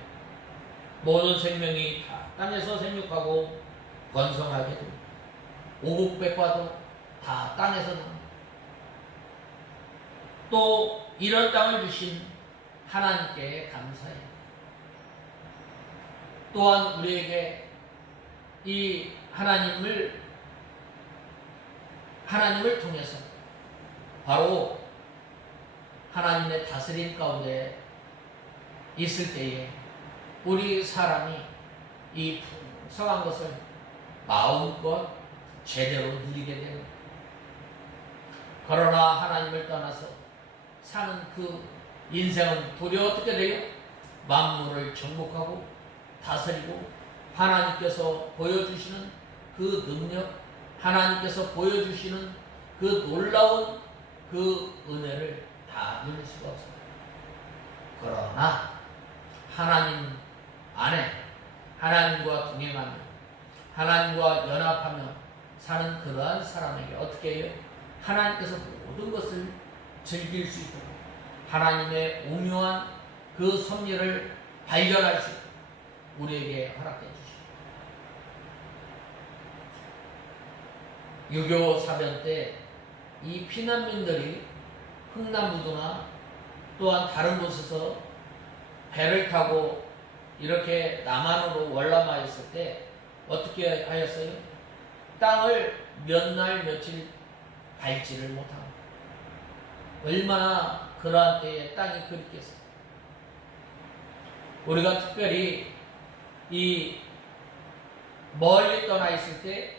모든 생명이 다 땅에서 생육하고 번성하게 됩니다. 오곡백과도 다 땅에서 납니다. 또 이런 땅을 주신 하나님께 감사해요. 또한 우리에게 이 하나님을 통해서 바로 하나님의 다스림 가운데 있을 때에 우리 사람이 이 풍성한 것을 마음껏 제대로 누리게 됩니다. 그러나 하나님을 떠나서 사는 그 인생은 도리어 어떻게 돼요? 만물을 정복하고 다스리고 하나님께서 보여주시는 그 능력, 하나님께서 보여주시는 그 놀라운 그 은혜를 다 누릴 수가 없습니다. 그러나 하나님 안에 하나님과 동행하며 하나님과 연합하며 사는 그러한 사람에게 어떻게 해요? 하나님께서 모든 것을 즐길 수 있도록 하나님의 오묘한 그 섭리를 발견할 수 있도록 우리에게 허락해 주시고 6.25 사변 때 이 피난민들이 흥남부두나 또한 다른 곳에서 배를 타고 이렇게 남한으로 월남하였을 때 어떻게 하였어요? 땅을 몇 날 며칠 밟지를 못합니다. 얼마나 그러한 때에 땅이 그립겠어요. 우리가 특별히 이 멀리 떠나 있을 때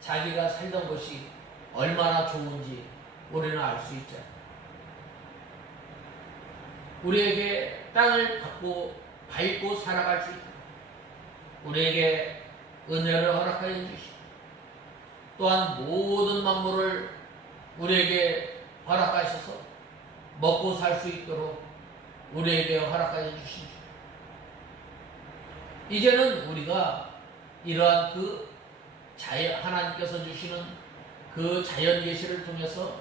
자기가 살던 곳이 얼마나 좋은지 우리는 알 수 있죠. 우리에게 땅을 밟고 살아갈 수 있도록 우리에게 은혜를 허락하여 주시고 또한 모든 만물을 우리에게 허락하셔서 먹고 살 수 있도록 우리에게 허락하여 주시죠. 이제는 우리가 이러한 하나님께서 주시는 그 자연 계시를 통해서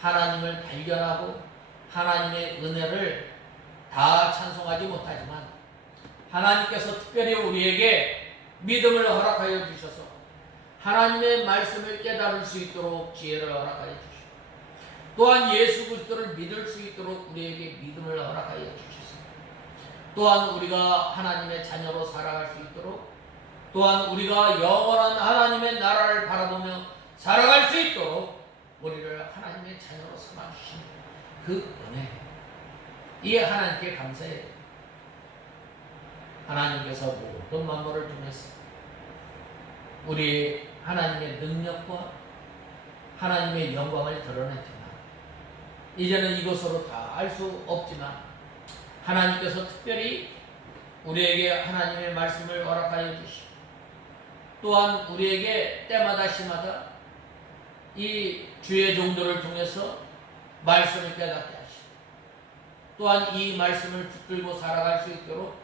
하나님을 발견하고 하나님의 은혜를 다 찬송하지 못하지만 하나님께서 특별히 우리에게 믿음을 허락하여 주셔서 하나님의 말씀을 깨달을 수 있도록 지혜를 허락하여 주시고 또한 예수 그리스도를 믿을 수 있도록 우리에게 믿음을 허락하여 주셔서 또한 우리가 하나님의 자녀로 살아갈 수 있도록 또한 우리가 영원한 하나님의 나라를 바라보며 살아갈 수 있도록 우리를 하나님의 자녀로 삼아주신 그 은혜, 이 하나님께 감사해야 돼요. 하나님께서 모든 만물을 통해서 우리 하나님의 능력과 하나님의 영광을 드러냈지만 이제는 이것으로 다 알 수 없지만 하나님께서 특별히 우리에게 하나님의 말씀을 허락하여 주시고 또한 우리에게 때마다 시마다 이 주의 종들을 통해서 말씀을 깨닫게 하시고 또한 이 말씀을 붙들고 살아갈 수 있도록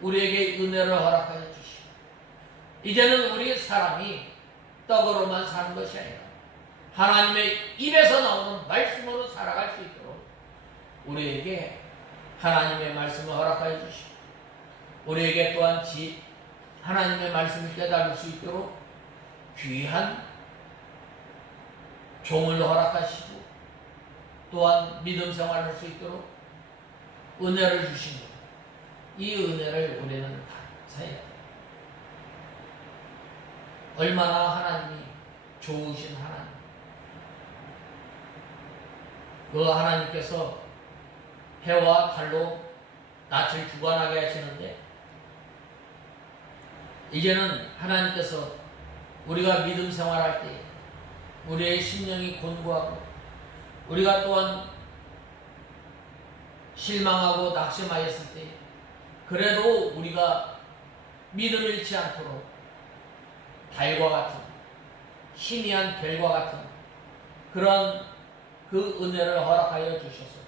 우리에게 은혜를 허락하여 주시고 이제는 우리 사람이 떡으로만 사는 것이 아니라 하나님의 입에서 나오는 말씀으로 살아갈 수 있도록 우리에게 하나님의 말씀을 허락하여 주시고 우리에게 또한 하나님의 말씀을 깨달을 수 있도록 귀한 종을 허락하시고 또한 믿음 생활을 할 수 있도록 은혜를 주신 것. 이 은혜를 우리는 감사해야 돼요. 얼마나 하나님이 좋으신 하나님. 그 하나님께서 해와 달로 낯을 주관하게 하시는데 이제는 하나님께서 우리가 믿음 생활할 때 우리의 심령이 곤고하고 우리가 또한 실망하고 낙심하였을 때 그래도 우리가 믿음 잃지 않도록 달과 같은 희미한 별과 같은 그런 그 은혜를 허락하여 주셔서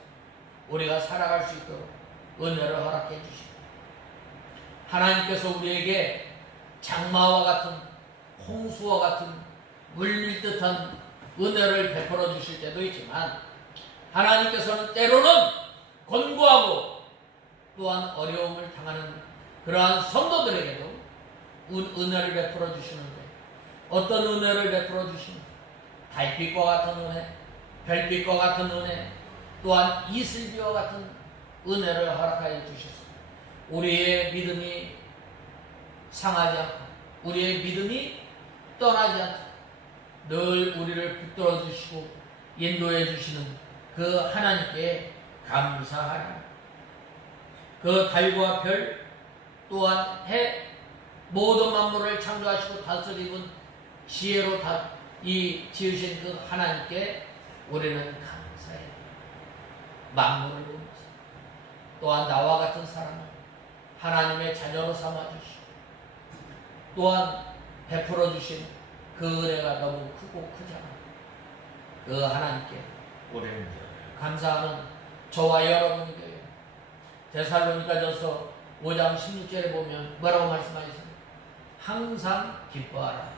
우리가 살아갈 수 있도록 은혜를 허락해 주시고 하나님께서 우리에게 장마와 같은 홍수와 같은 물밀듯한 은혜를 베풀어 주실 때도 있지만 하나님께서는 때로는 곤고하고 또한 어려움을 당하는 그러한 성도들에게도 은혜를 베풀어 주시는데 어떤 은혜를 베풀어 주시는가? 달빛과 같은 은혜, 별빛과 같은 은혜, 또한 이슬비와 같은 은혜를 허락하여 주셔서 우리의 믿음이 상하지 않고 우리의 믿음이 떠나지 않고 늘 우리를 붙들어 주시고 인도해 주시는 그 하나님께 감사하라. 그 달과 별 또한 해 모든 만물을 창조하시고 다스리는 지혜로 지으신 그 하나님께 우리는 감사해요. 만물을 보면서 또한 나와 같은 사람을 하나님의 자녀로 삼아주시고 또한 베풀어 주신 그 은혜가 너무 크고 크잖아. 그 하나님께 우리는 감사하는 저와 여러분이 되어 데살로니가전서 5장 16절에 보면 뭐라고 말씀하셨습니까? 항상 기뻐하라.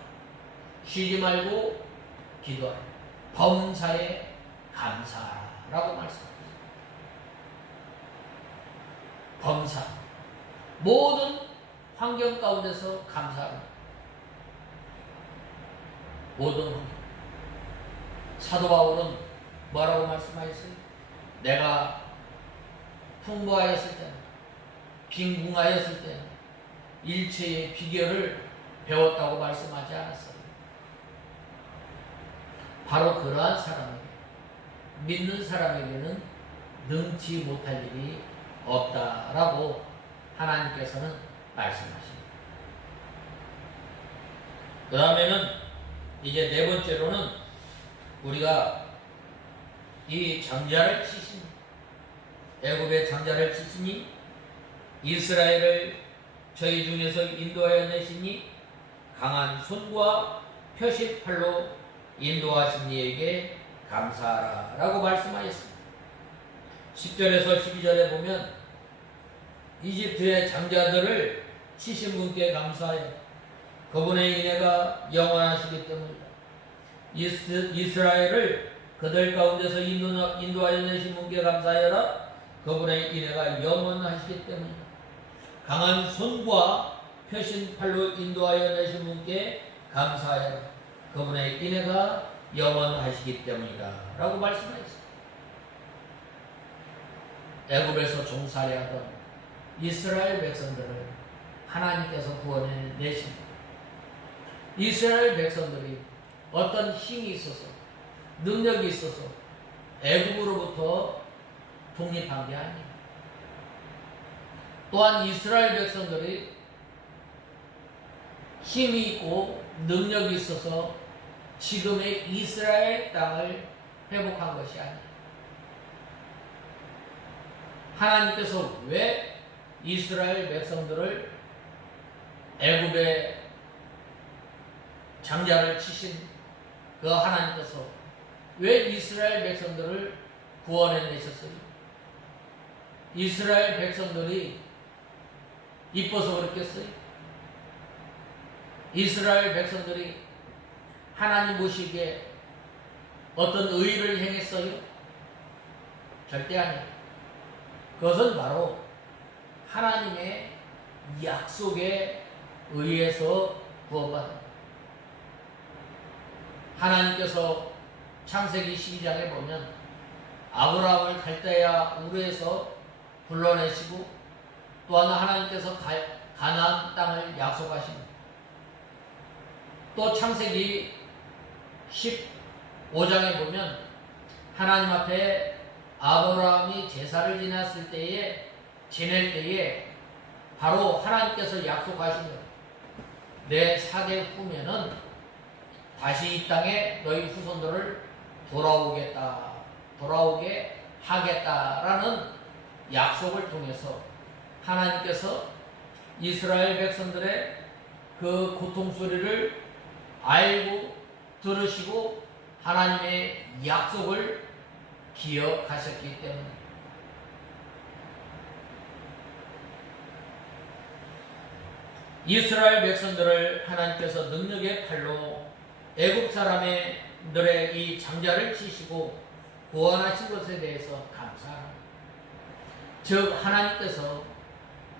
쉬지 말고 기도하라. 범사에 감사하라 라고 말씀하셨습니다. 범사, 모든 환경 가운데서 감사하라. 모든 환경. 사도 바울은 뭐라고 말씀하셨어요? 내가 풍부하였을 때는, 빈궁하였을 때는 일체의 비결을 배웠다고 말씀하지 않았어요. 바로 그러한 사람에게, 믿는 사람에게는 능치 못할 일이 없다라고 하나님께서는 말씀하십니다. 그 다음에는 이제 네 번째로는 우리가 이 장자를 치신, 애굽의 장자를 치시니 이스라엘을 저희 중에서 인도하여 내시니 강한 손과 표시팔로 인도하신 이에게 감사하라 라고 말씀하셨습니다. 10절에서 12절에 보면 이집트의 장자들을 치신 분께 감사하여 그분의 인애가 영원하시기 때문이다. 이스라엘을 그들 가운데서 인도하여 내신 분께 감사하여라. 그분의 인애가 영원하시기 때문이다. 강한 손과 펴신 팔로 인도하여 내신 분께 감사하여라. 그분의 인애가 영원하시기 때문이다 라고 말씀하셨습니다. 애굽에서 종살이하던 이스라엘 백성들을 하나님께서 구원해 내십니다. 이스라엘 백성들이 어떤 힘이 있어서, 능력이 있어서 애굽으로부터 독립한 게 아니에요. 또한 이스라엘 백성들이 힘이 있고 능력이 있어서 지금의 이스라엘 땅을 회복한 것이 아니에요. 하나님께서 왜 이스라엘 백성들을 애굽의 장자를 치신 그 하나님께서 왜 이스라엘 백성들을 구원해 내셨어요? 이스라엘 백성들이 이뻐서 그랬겠어요? 이스라엘 백성들이 하나님 보시기에 어떤 의를 행했어요? 절대 아니에요. 그것은 바로 하나님의 약속에 의해서 구원받은, 하나님께서 창세기 12장에 보면 아브라함을 갈대아 우르에서 불러내시고 또한 하나님께서 가나안 땅을 약속하십니다. 또 창세기 15장에 보면 하나님 앞에 아브라함이 제사를 지낼 때에 바로 하나님께서 약속하신 거예요. 내 사대 후면은 다시 이 땅에 너희 후손들을 돌아오게 하겠다라는 약속을 통해서 하나님께서 이스라엘 백성들의 그 고통 소리를 알고 들으시고 하나님의 약속을 기억하셨기 때문에 이스라엘 백성들을 하나님께서 능력의 팔로 애굽 사람들의 이 장자를 치시고 구원하신 것에 대해서 감사합니다. 즉 하나님께서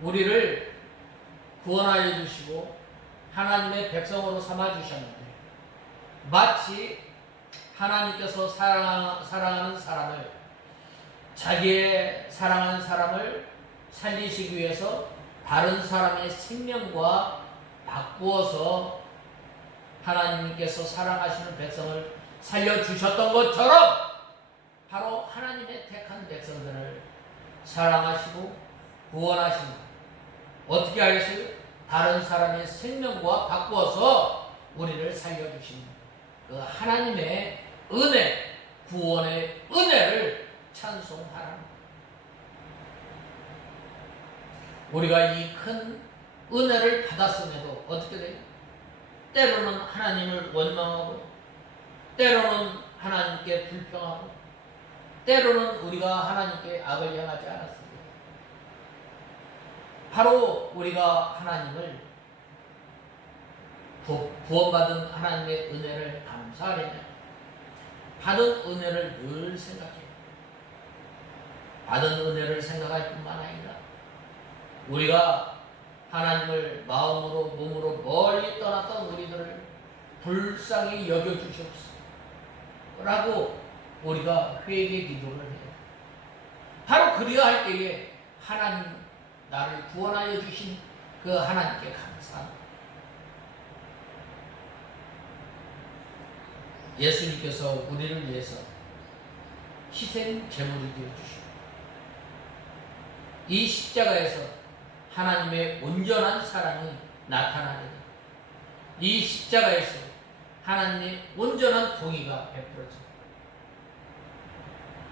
우리를 구원하여 주시고 하나님의 백성으로 삼아 주셨는데 마치 하나님께서 사랑하는 사람을, 자기의 사랑하는 사람을 살리시기 위해서 다른 사람의 생명과 바꾸어서 하나님께서 사랑하시는 백성을 살려주셨던 것처럼 바로 하나님의 택한 백성들을 사랑하시고 구원하십니다. 어떻게 하겠어요? 다른 사람의 생명과 바꾸어서 우리를 살려주십니다. 그 하나님의 은혜, 구원의 은혜를 찬송하라. 우리가 이 큰 은혜를 받았음에도 어떻게 돼요? 때로는 하나님을 원망하고, 때로는 하나님께 불평하고, 때로는 우리가 하나님께 악을 행하지 않았습니다. 바로 우리가 하나님을 구원받은 하나님의 은혜를 감사하려면 받은 은혜를 늘 생각해요. 받은 은혜를 생각할 뿐만 아니라 우리가 하나님을 마음으로 몸으로 멀리 떠났던 우리들을 불쌍히 여겨주시옵소서 라고 우리가 회개 기도를 해요. 바로 그리할 때에 하나님 나를 구원하여 주신 그 하나님께 감사합니다. 예수님께서 우리를 위해서 희생 제물이 되어주시고 이 십자가에서 하나님의 온전한 사랑이 나타나는 이 십자가에서 하나님의 온전한 공의가 베풀어집니다.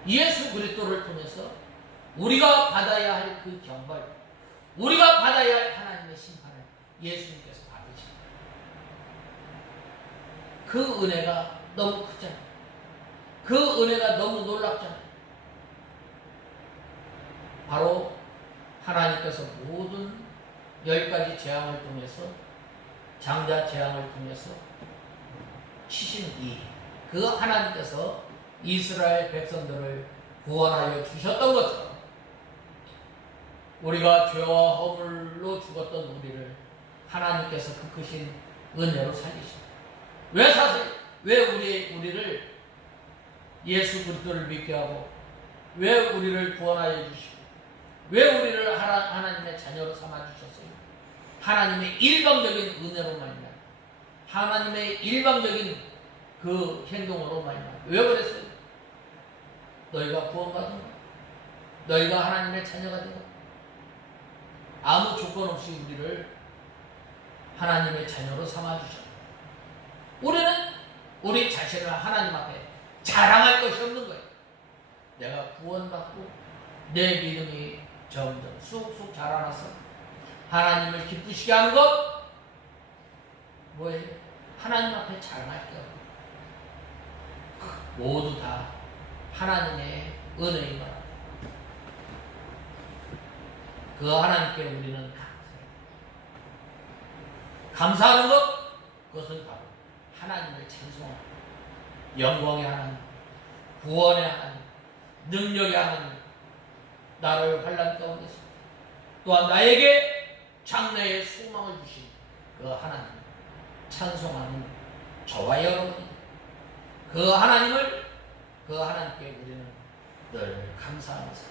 예수 그리스도를 통해서 우리가 받아야 할 그 경벌, 우리가 받아야 할 하나님의 심판을 예수님께서 받으십니다. 그 은혜가 너무 크잖아요. 그 은혜가 너무 놀랍잖아요. 바로 하나님께서 모든 10가지 재앙을 통해서, 장자 재앙을 통해서 치신 그 하나님께서 이스라엘 백성들을 구원하여 주셨던 것처럼 우리가 죄와 허물로 죽었던 우리를 하나님께서 그 크신 은혜로 살리십니다. 왜 우리를 예수 그리스도를 믿게 하고, 왜 우리를 구원하여 주시고, 왜 우리를 하나님의 자녀로 삼아주셨어요? 하나님의 일방적인 은혜로 말이야. 하나님의 일방적인 그 행동으로 말이야. 왜 그랬어요? 너희가 구원받은 거야. 너희가 하나님의 자녀가 되고 아무 조건 없이 우리를 하나님의 자녀로 삼아주셨다. 우리는 우리 자신을 하나님 앞에 자랑할 것이 없는 거예요. 내가 구원받고 내 믿음이 점점 쑥쑥 자라나서 하나님을 기쁘시게 하는 것 뭐예요? 하나님 앞에 자랑할 게 없고 모두 다 하나님의 은혜인 거라. 그 하나님께 우리는 감사해요. 감사하는 것, 그것은 바로 하나님을 찬송하고 영광의 하나님, 구원의 하나님, 능력의 하나님, 나를 환난 가운데서 또한 나에게 장래의 소망을 주신 그 하나님 찬송하는 저와 여러분이 그 하나님을, 그 하나님께 우리는 늘 감사하면서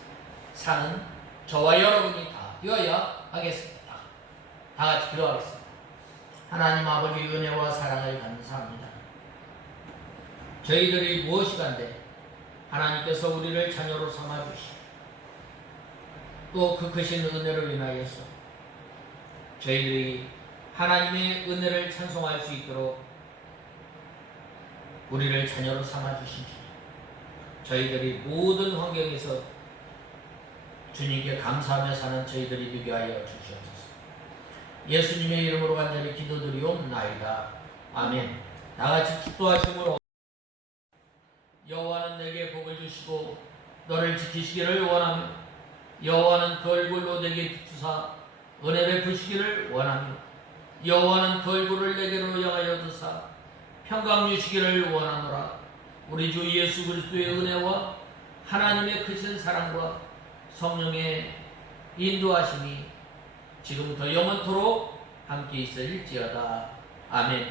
사는 저와 여러분이 다 되어야 하겠습니다. 다 같이 기도하겠습니다. 하나님 아버지 은혜와 사랑을 감사합니다. 저희들이 무엇이간데 하나님께서 우리를 자녀로 삼아주시고 또 그 크신 은혜로 인하여서 저희들이 하나님의 은혜를 찬송할 수 있도록 우리를 자녀로 삼아주신 주님, 저희들이 모든 환경에서 주님께 감사하며 사는 저희들이 되게 하여 주시옵소서. 예수님의 이름으로 간절히 기도드리옵나이다. 아멘. 나같이 기도하심으로 여호와는 내게 복을 주시고 너를 지키시기를 원하며 여호와는 그 얼굴로 내게 비추사 은혜 베푸시기를 원하며 여호와는 그 얼굴을 내게로 향하여 드사 평강 주시기를 원하노라. 우리 주 예수 그리스도의 은혜와 하나님의 크신 사랑과 성령의 인도하심이 지금부터 영원토록 함께 있을지어다. 아멘.